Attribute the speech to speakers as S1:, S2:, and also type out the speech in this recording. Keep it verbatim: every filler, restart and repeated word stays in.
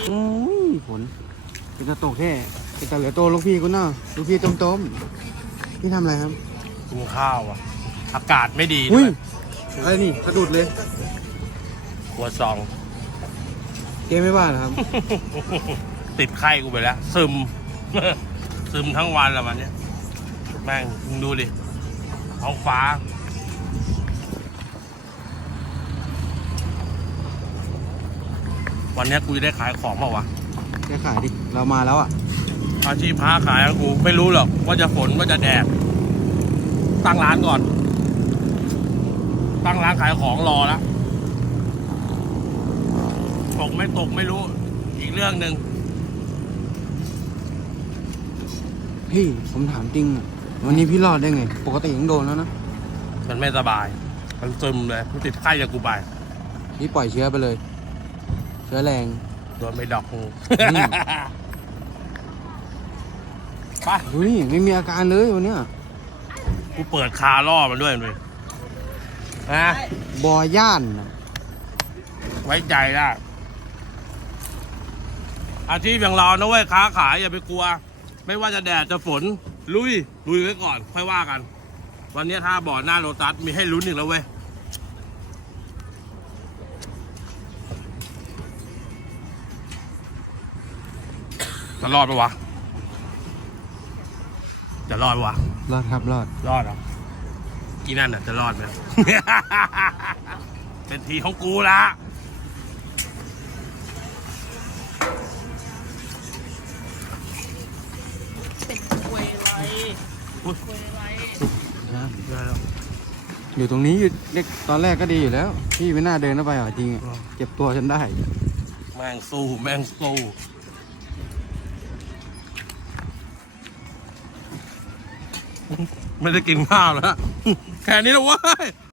S1: โอ้ยฝนเป็นกระตกแท้เป็นกระเหลือโตลูกพี่กูเนาะลูกพี่ต้มต้มพี่ทำอะไรครับ
S2: กินข้าวอ่ะอากาศไม่ดี
S1: อุ้
S2: ด้วย ย
S1: อะไรนี่สะดุดเลย
S2: หัวซอง
S1: เกมไม่บ้าเหรอครับ
S2: ติดไข้กูไปแล้ว ซึม ซึมทั้งวันแล้ววันเนี้ยแม่งมึงดูดิท้องฟ้า วันเนี้ยกูจะได้ขายของเปล่าวะ
S1: แกขายดิเรามาแล้วอ่ะ
S2: อาชีพค้าขายของกูไม่รู้หรอกว่าจะฝนว่าจะแดด ตั้งร้านก่อน ตั้งร้านขายของรอแล้วตกไม่ตกไม่รู้ อีกเรื่องหนึ่ง
S1: พี่ผมถามจริงอะวันนี้พี่รอดได้ไง ปกติยังโดนแล้วนะ
S2: มันไม่สบาย มันซึมเลยมันติดไข้จากกูไป
S1: พี่ปล่อยเชื้อไปเลย เชื้อแรง
S2: โดนไม่ดอกกู
S1: อืม
S2: ไป
S1: ดูนี่ไม่มีอาการเลยวันเนี้ย
S2: กูเปิดคาล่อมันด้วยเลยนะ
S1: บอย่านน่ะ
S2: ไว้ใจได้ อาชีพอย่างเรานะเว้ยค้าขายอย่าไปกลัว ไม่ว่าจะแดดจะฝน ลุย ลุยไว้ก่อน ค่อยว่ากัน วันนี้ถ้าบ่อหน้าโลตัสมีให้ลุ้นอีกแล้วเว้ย จะรอดปะวะ จะรอดปะวะ
S1: รอดครับรอด
S2: รอดเหรออีนั่นน่ะจะรอดไหม เป็นทีของกูละ
S3: เป็นควยไร
S2: อุ๊ย
S3: ควยไร
S2: ได้แล้ว
S1: อยู่ตรงนี้อยู่เด็กตอนแรกก็ดีอยู่แล้ว พี่ไม่น่าเดินเข้าไปหรอจริงอะเจ็บตัวฉันได้
S2: แม่งสู้แม่งสู้ไม่ได้กินข้าวแล้ว แค่นี้แล้วเว้ย